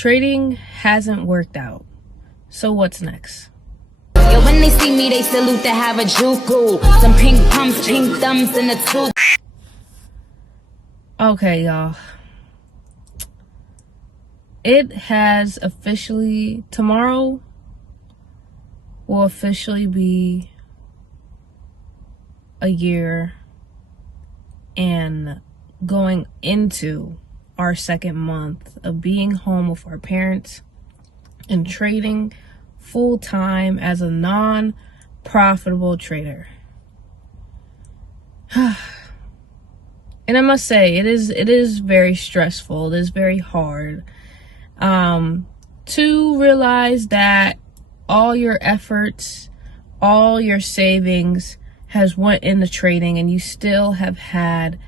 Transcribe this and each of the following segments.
Trading hasn't worked out. So what's next? Yo, when they see me, they salute to have a juku. Some pink pumps, pink thumbs, and a tooth. Okay, y'all. It has officially, tomorrow will officially be a year and going into our second month of being home with our parents and trading full time as a non-profitable trader. And I must say, it is very stressful. It is very hard to realize that all your efforts, all your savings has went into trading and you still have had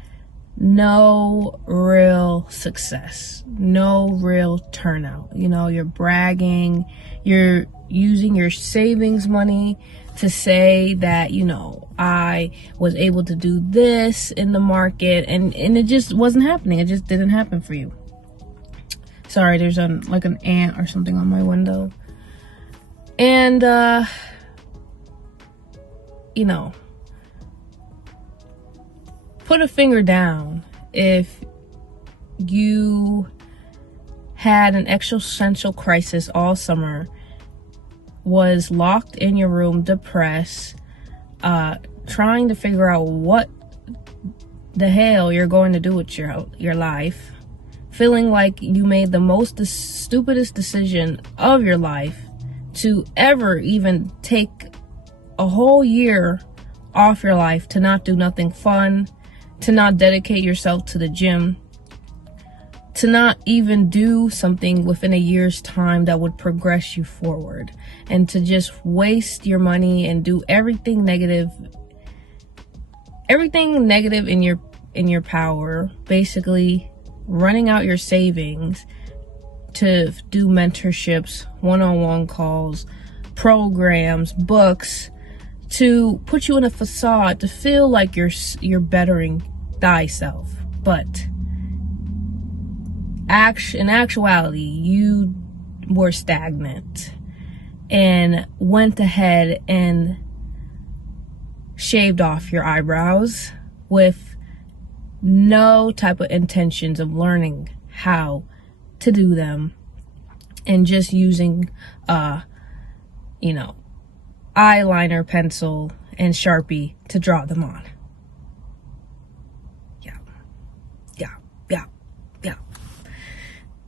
no real success, no real turnout. You know, you're bragging, you're using your savings money to say that, you know, I was able to do this in the market, and it just wasn't happening. It just didn't happen for you. Sorry, there's like an ant or something on my window. And you know, put a finger down if you had an existential crisis all summer, was locked in your room, depressed, trying to figure out what the hell you're going to do with your life, feeling like you made the stupidest decision of your life to ever even take a whole year off your life, to not do nothing fun, to not dedicate yourself to the gym, to not even do something within a year's time that would progress you forward, and to just waste your money and do everything negative in your power, basically running out your savings to do mentorships, one-on-one calls, programs, books, to put you in a facade to feel like you're bettering thyself. But in actuality, you were stagnant and went ahead and shaved off your eyebrows with no type of intentions of learning how to do them, and just using you know, eyeliner, pencil, and Sharpie to draw them on.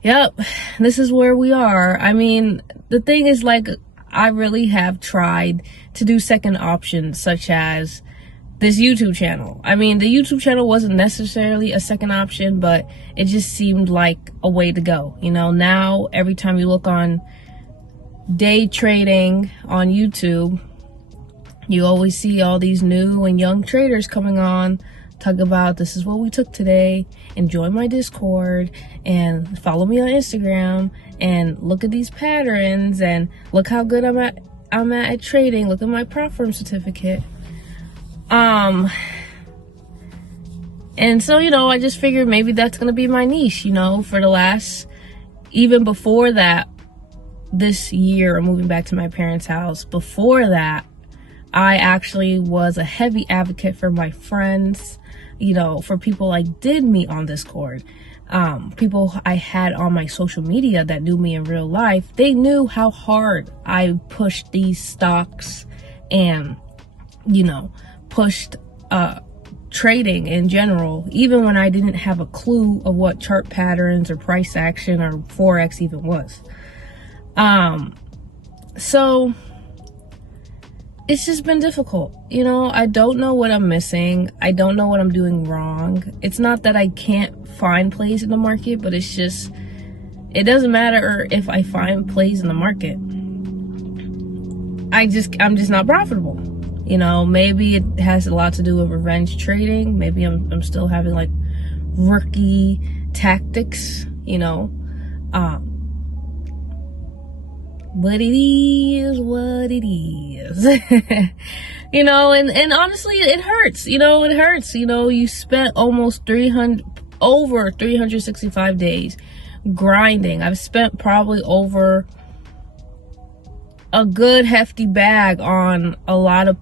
Yep, this is where we are. I mean, the thing is, like, I really have tried to do second options, such as this YouTube channel. I mean, the YouTube channel wasn't necessarily a second option, but it just seemed like a way to go. You know, now every time you look on day trading on YouTube, you always see all these new and young traders coming on, talk about, this is what we took today, and join my Discord, and follow me on Instagram, and look at these patterns, and look how good I'm at trading, look at my prop firm certificate. And so, you know, I just figured maybe that's gonna be my niche, you know, for the last, even before that, this year of moving back to my parents' house, before that, I actually was a heavy advocate for my friends, you know, for people I did meet on Discord, people I had on my social media that knew me in real life. They knew how hard I pushed these stocks and, you know, pushed trading in general, even when I didn't have a clue of what chart patterns or price action or Forex even was. So it's just been difficult. You know, I don't know what I'm missing. I don't know what I'm doing wrong. It's not that I can't find plays in the market, but it's just, it doesn't matter if I find plays in the market. I'm just not profitable. You know, maybe it has a lot to do with revenge trading. Maybe I'm still having like rookie tactics, you know. But it is what it is. You know, and honestly, it hurts. You know, it hurts. You know, you spent almost over 365 days grinding. I've spent probably over a good hefty bag on a lot of,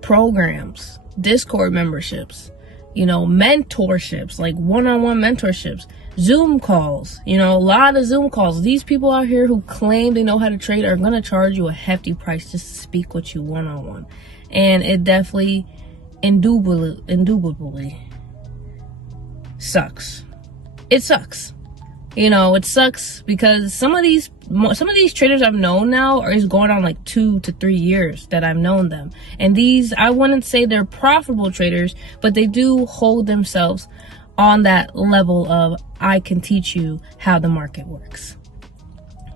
programs, Discord memberships, mentorships, like one-on-one mentorships, Zoom calls, a lot of Zoom calls. These people out here who claim they know how to trade are going to charge you a hefty price just to speak with you one-on-one. And it definitely, indubitably sucks. It sucks. It sucks because some of these traders I've known now is going on like 2 to 3 years that I've known them. And these, I wouldn't say they're profitable traders, but they do hold themselves on that level of, I can teach you how the market works.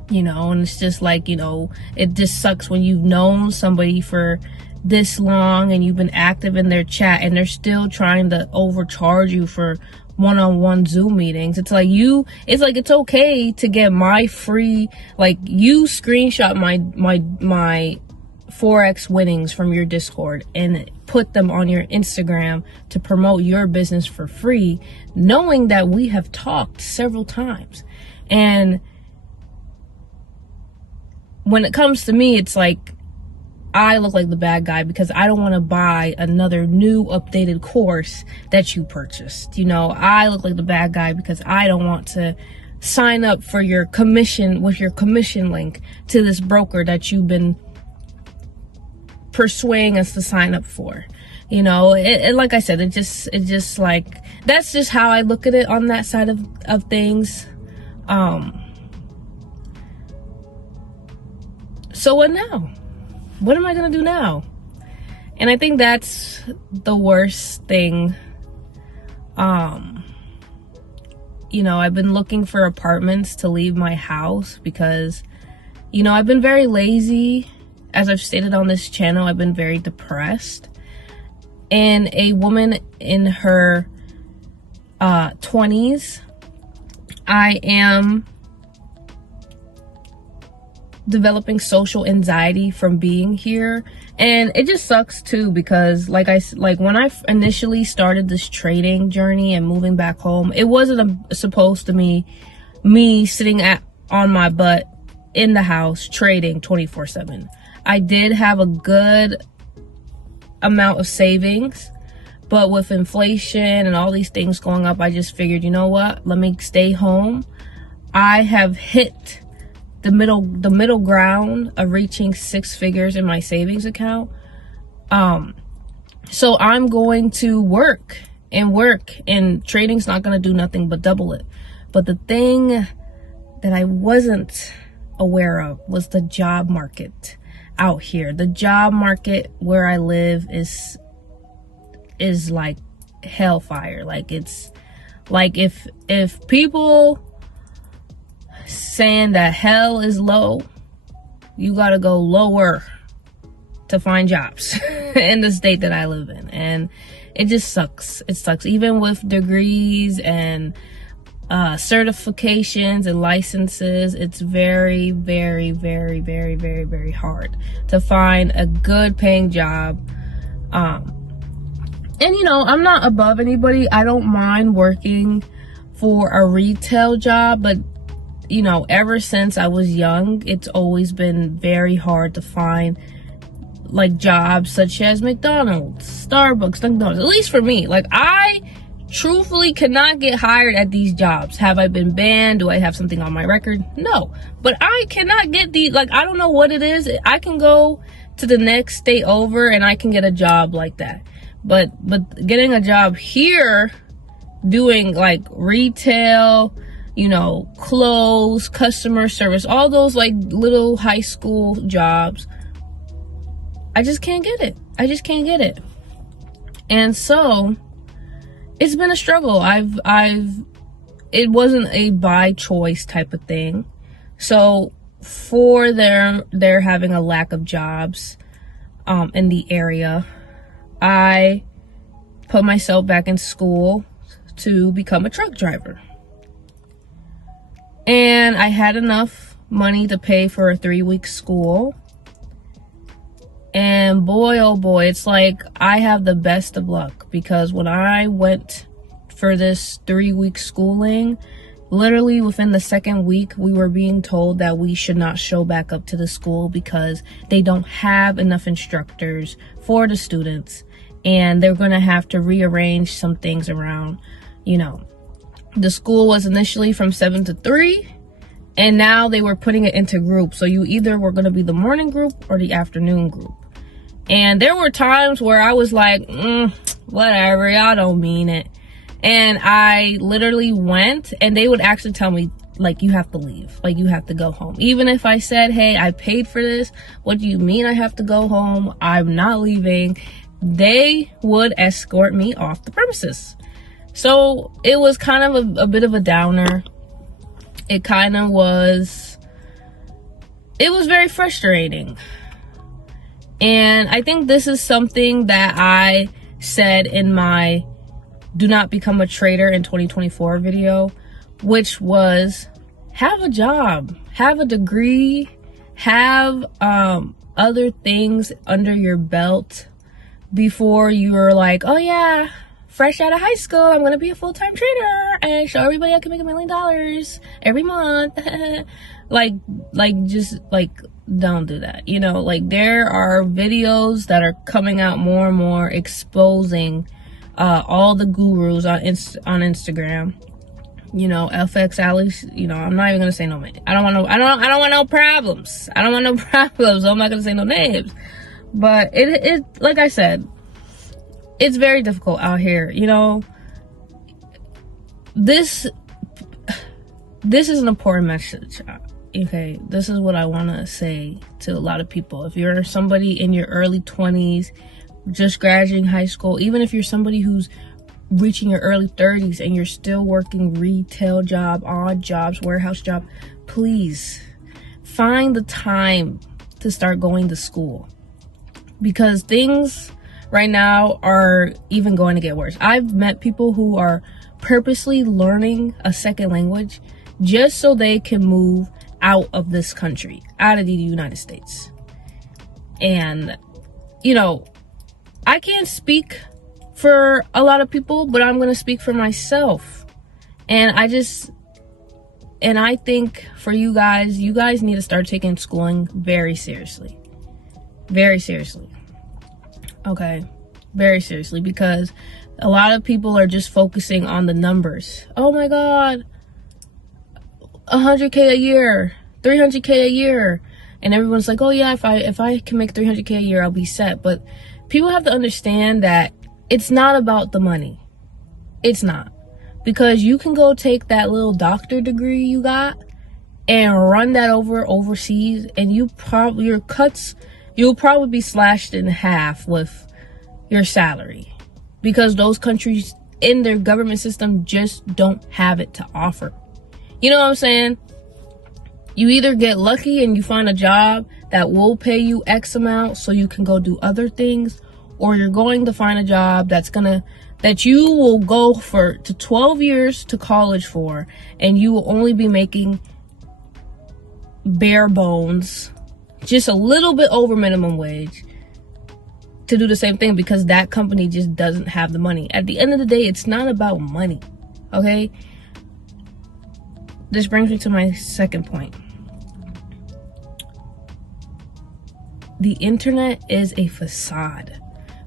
And it's just like, it just sucks when you've known somebody for this long and you've been active in their chat and they're still trying to overcharge you for one-on-one Zoom meetings. It's like it's okay to get my free, like, you screenshot my Forex winnings from your Discord and put them on your Instagram to promote your business for free, knowing that we have talked several times. And when it comes to me, it's like I look like the bad guy because I don't want to buy another new updated course that you purchased. I look like the bad guy because I don't want to sign up for your commission with your commission link to this broker that you've been persuading us to sign up for. Like I said, it just like, that's just how I look at it on that side of things. So what now? What am I gonna do now? And I think that's the worst thing. I've been looking for apartments to leave my house because, I've been very lazy. As I've stated on this channel, I've been very depressed. And a woman in her 20s, I am developing social anxiety from being here, and it just sucks too because like when I initially started this trading journey and moving back home, it wasn't supposed to be me sitting on my butt in the house trading 24/7. I did have a good amount of savings, but with inflation and all these things going up, I just figured, let me stay home. I have hit the middle ground of reaching 6 figures in my savings account. So I'm going to work, and trading's not going to do nothing but double it. But the thing that I wasn't aware of was the job market out here. The job market where I live is like hellfire. Like, it's like if people saying that hell is low, you gotta go lower to find jobs in the state that I live in. And it just sucks. It sucks. Even with degrees and certifications and licenses, it's very, very, very, very, very, very hard to find a good paying job. And I'm not above anybody. I don't mind working for a retail job, but ever since I was young, it's always been very hard to find like jobs such as McDonald's, Starbucks, Dunkin', at least for me. Like, I truthfully cannot get hired at these jobs. Have I been banned? Do I have something on my record? No, but I cannot get I don't know what it is. I can go to the next state over and I can get a job like that. But getting a job here doing like retail, clothes, customer service, all those like little high school jobs, I just can't get it. And so it's been a struggle. It wasn't a by choice type of thing. So for they're having a lack of jobs in the area, I put myself back in school to become a truck driver. And I had enough money to pay for a 3-week school. And boy, oh boy, it's like I have the best of luck, because when I went for this 3-week schooling, Literally within the second week, we were being told that we should not show back up to the school because they don't have enough instructors for the students, and they're going to have to rearrange some things around. You know, the school was initially from 7 to 3, and now they were putting it into groups. So you either were going to be the morning group or the afternoon group. And there were times where I was like, whatever, y'all don't mean it. And I literally went, and they would actually tell me, like, you have to leave. Like, you have to go home. Even if I said, hey, I paid for this. What do you mean I have to go home? I'm not leaving. They would escort me off the premises. So it was kind of a bit of a downer. It was very frustrating. And I think this is something that I said in my Do Not Become a Traitor in 2024 video, which was, have a job, have a degree, have other things under your belt before you're like, oh yeah, fresh out of high school, I'm gonna be a full-time trader and show everybody I can make $1 million every month. just don't do that. You know, like, there are videos that are coming out more and more exposing all the gurus on Instagram. You know, FX Alice, you know, I'm not even gonna say no names. I don't want no problems. I'm not gonna say no names. But it like I said, it's very difficult out here. You know, this is an important message. Okay, this is what I want to say to a lot of people. If you're somebody in your early 20s, just graduating high school, even if you're somebody who's reaching your early 30s and you're still working retail job, odd jobs, warehouse job, please find the time to start going to school, because things right now are even going to get worse. I've met people who are purposely learning a second language just so they can move out of this country, out of the United States. And, you know, I can't speak for a lot of people, but I'm going to speak for myself. And I think for you guys need to start taking schooling very seriously. Very seriously. Okay. Very seriously, because a lot of people are just focusing on the numbers. Oh my God, 100K a year, 300K a year. And everyone's like, oh yeah, if I can make 300K a year, I'll be set. But people have to understand that it's not about the money. It's not. Because you can go take that little doctor degree you got and run that overseas, and you'll probably be slashed in half with your salary, because those countries in their government system just don't have it to offer. You know what I'm saying? You either get lucky and you find a job that will pay you X amount so you can go do other things, or you're going to find a job that you will go to 12 years to college for, and you will only be making bare bones, just a little bit over minimum wage, to do the same thing, because that company just doesn't have the money. At the end of the day, it's not about money. Okay? This brings me to my second point. The internet is a facade.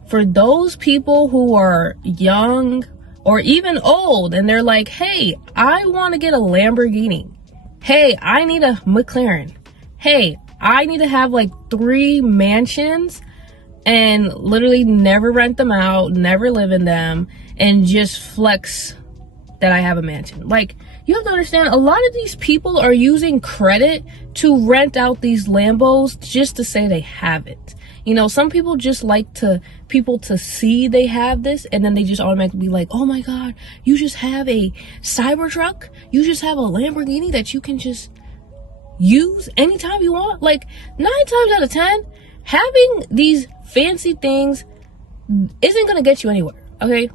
For those people who are young or even old and they're like, hey, I want to get a Lamborghini. Hey, I need a McLaren. Hey, I need to have like 3 mansions and literally never rent them out, never live in them, and just flex that I have a mansion. Like, you have to understand, a lot of these people are using credit to rent out these Lambos just to say they have it. You know, some people just like people to see they have this, and then they just automatically be like, oh my God, you just have a Cybertruck? You just have a Lamborghini that you can just use anytime you want? Like, 9 times out of 10, having these fancy things isn't going to get you anywhere, okay?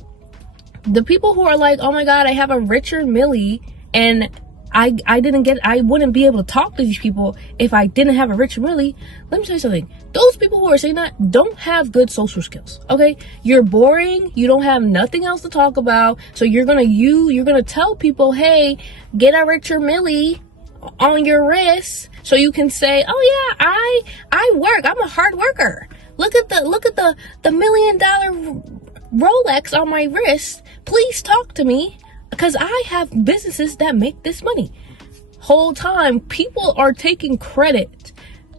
The people who are like, oh my God, I have a richer Millie and I wouldn't be able to talk to these people if I didn't have a Richard Mille. Let me tell you something. Those people who are saying that don't have good social skills. Okay? You're boring. You don't have nothing else to talk about. So you're gonna tell people, hey, get a Richard Mille on your wrist so you can say, oh yeah, I work. I'm a hard worker. Look at the $1 million Rolex on my wrist. Please talk to me because I have businesses that make this money. Whole time people are taking credit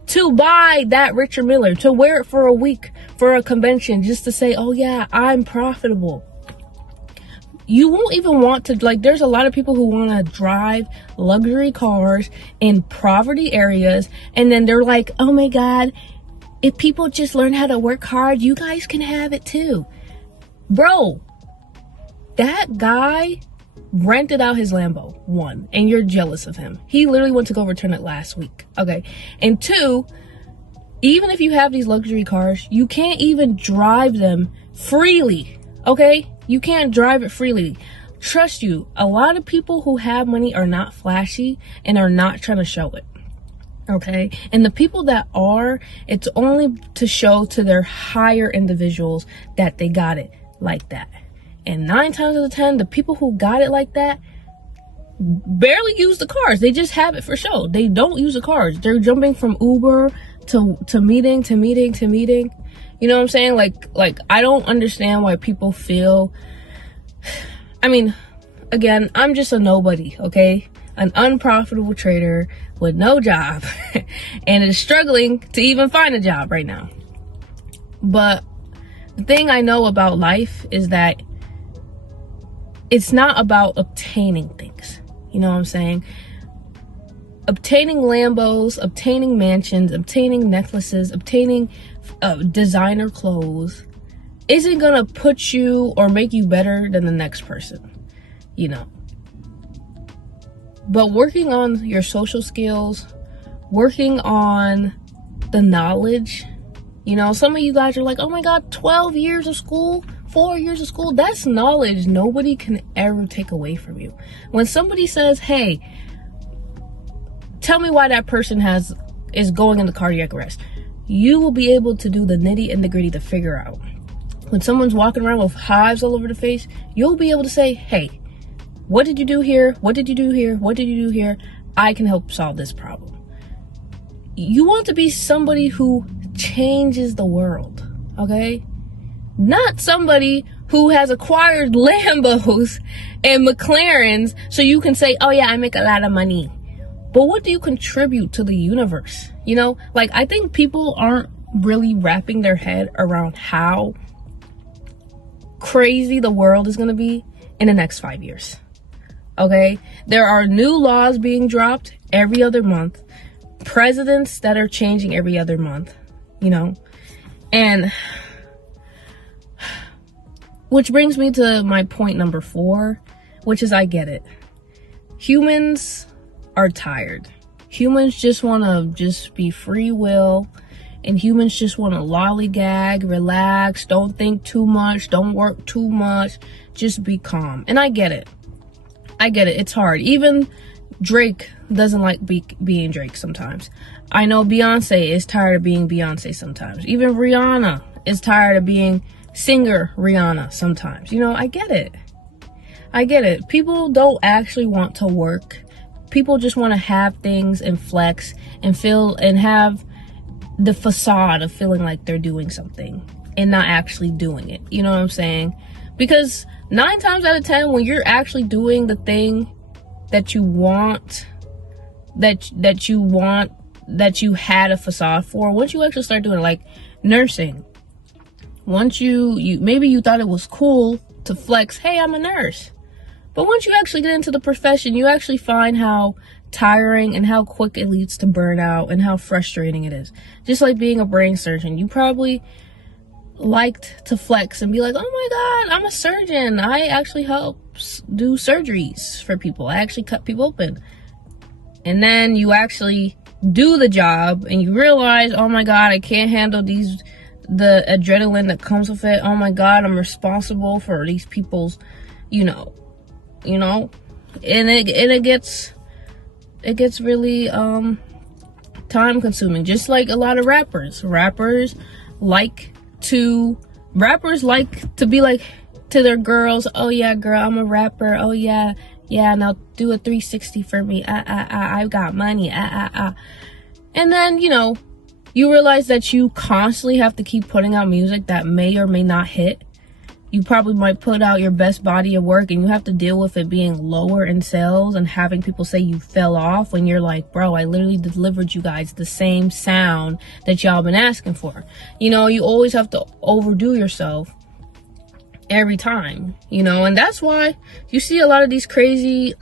to buy that Richard Mille, to wear it for a week for a convention just to say, oh yeah, I'm profitable. You won't even want to, like, there's a lot of people who want to drive luxury cars in poverty areas, and then they're like, oh my God, if people just learn how to work hard, you guys can have it too. Bro, that guy rented out his Lambo, 1, and you're jealous of him. He literally went to go return it last week, okay? And 2, even if you have these luxury cars, you can't even drive them freely, okay? You can't drive it freely. Trust you, a lot of people who have money are not flashy and are not trying to show it, okay? And the people that are, it's only to show to their higher individuals that they got it like that. And 9 times out of 10, the people who got it like that barely use the cars. They just have it for show. They don't use the cars. They're jumping from Uber to meeting to meeting to meeting. You know what I'm saying? Like I don't understand why people feel, I mean, again, I'm just a nobody, okay? An unprofitable trader with no job and is struggling to even find a job right now. But the thing I know about life is that it's not about obtaining things. You know what I'm saying? Obtaining Lambos, obtaining mansions, obtaining necklaces, obtaining designer clothes isn't gonna put you or make you better than the next person, you know. But working on your social skills, working on the knowledge, you know, some of you guys are like, oh my God, 12 years of school, 4 years of school, that's knowledge nobody can ever take away from you. When somebody says, hey, tell me why that person is going into cardiac arrest, you will be able to do the nitty and the gritty to figure out. When someone's walking around with hives all over the face, you'll be able to say, hey, what did you do here? What did you do here? What did you do here? I can help solve this problem. You want to be somebody who changes the world, okay? Not somebody who has acquired Lambos and McLarens so you can say, oh yeah, I make a lot of money. But what do you contribute to the universe? You know, like, I think people aren't really wrapping their head around how crazy the world is going to be in the next 5 years. Okay? There are new laws being dropped every other month. Presidents that are changing every other month, you know? And which brings me to my point number 4, which is I get it. Humans are tired. Humans just want to just be free will, and humans just want to lollygag, relax, don't think too much, don't work too much, just be calm. And I get it. It's hard. Even Drake doesn't like being Drake sometimes. I know Beyonce is tired of being Beyonce sometimes. Even Rihanna is tired of being singer Rihanna sometimes. You know, I get it. People don't actually want to work. People just want to have things and flex and feel and have the facade of feeling like they're doing something and not actually doing it. You know what I'm saying? Because 9 times out of 10, when you're actually doing the thing that you want, that you had a facade for, once you actually start doing it, like nursing, once you maybe you thought it was cool to flex, hey, I'm a nurse. But once you actually get into the profession, you actually find how tiring and how quick it leads to burnout and how frustrating it is. Just like being a brain surgeon, you probably liked to flex and be like, oh my God, I'm a surgeon. I actually help do surgeries for people. I actually cut people open. And then you actually do the job and you realize, oh my God, I can't handle the adrenaline that comes with it. Oh my God, I'm responsible for these people's, you know, and it gets gets really time consuming. Just like a lot of rappers. Rappers like to be like to their girls, oh yeah girl, I'm a rapper, oh yeah, now do a 360 for me, I got money, and then, you know, you realize that you constantly have to keep putting out music that may or may not hit. You probably might put out your best body of work and you have to deal with it being lower in sales and having people say you fell off when you're like, bro, I literally delivered you guys the same sound that y'all been asking for. You know, you always have to overdo yourself every time, you know, and that's why you see a lot of these crazy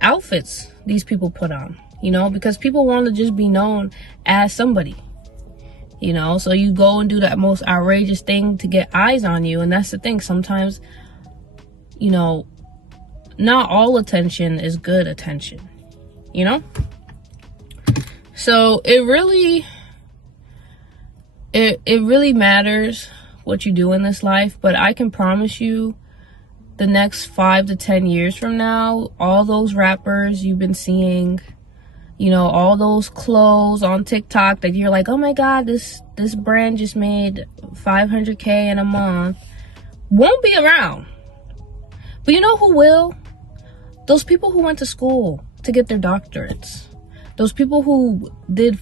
outfits these people put on, you know, because people want to just be known as somebody. You know, so you go and do that most outrageous thing to get eyes on you. And that's the thing. Sometimes, you know, not all attention is good attention, you know? So it really matters what you do in this life. But I can promise you the next 5 to 10 years from now, all those rappers you've been seeing, you know, all those clothes on TikTok that you're like, oh my God, this brand just made $500K in a month, won't be around. But you know who will? Those people who went to school to get their doctorates. Those people who did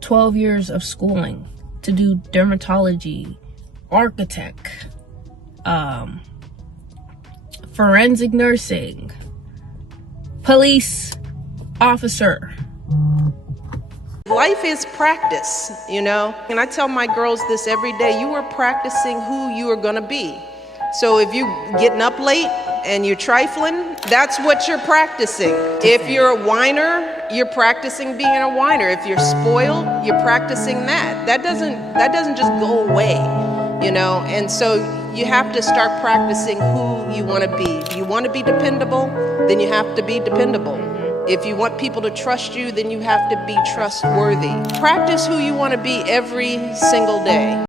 12 years of schooling to do dermatology, architect, forensic nursing, police officer. Life is practice, you know, and I tell my girls this every day. You are practicing who you are going to be. So if you're getting up late and you're trifling, that's what you're practicing. If you're a whiner, you're practicing being a whiner. If you're spoiled, you're practicing that. That doesn't just go away, you know, and so you have to start practicing who you want to be. If you want to be dependable, then you have to be dependable. If you want people to trust you, then you have to be trustworthy. Practice who you want to be every single day.